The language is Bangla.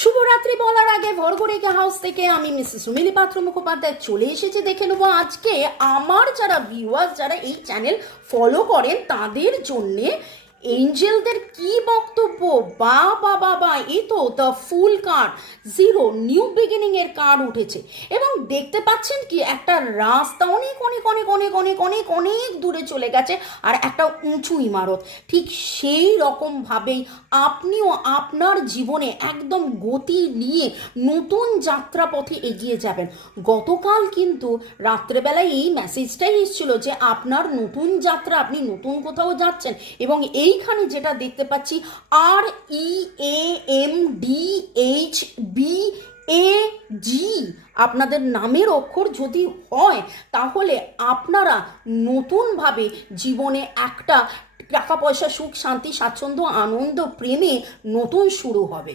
শুভরাত্রি বলার আগে ভরঘরিকা হাউস থেকে আমি মিসেস সুমিলি পাত্র মুখোপাধ্যায় চলে এসেছি। দেখে নেবো আজকে আমার যারা ভিউয়ার্স, যারা এই চ্যানেল ফলো করেন, তাদের জন্যে এঞ্জেলদের কি বক্তব্য। বা বা বা বা, এই তো the fool card, zero new beginning এর কার্ড উঠেছে এবং দেখতে পাচ্ছেন কি একটা রাস্তা অনেক অনেক অনেক অনেক অনেক অনেক অনেক দূরে চলে গেছে আর একটা উঁচু ইমারত। ঠিক সেই রকমভাবেই আপনিও আপনার জীবনে একদম গতি নিয়ে নতুন যাত্রাপথে এগিয়ে যাবেন। গতকাল কিন্তু রাত্রেবেলায় এই মেসেজটাই এসেছিল যে আপনার নতুন যাত্রা, আপনি নতুন কোথাও যাচ্ছেন। এবং এইখানে যেটা দেখতে পাচ্ছি REMDHBAG আপনাদের নামের অক্ষর যদি হয়, তাহলে আপনারা নতুনভাবে জীবনে একটা টাকা পয়সা, সুখ শান্তি স্বাচ্ছন্দ্য আনন্দ প্রেমে নতুন শুরু হবে।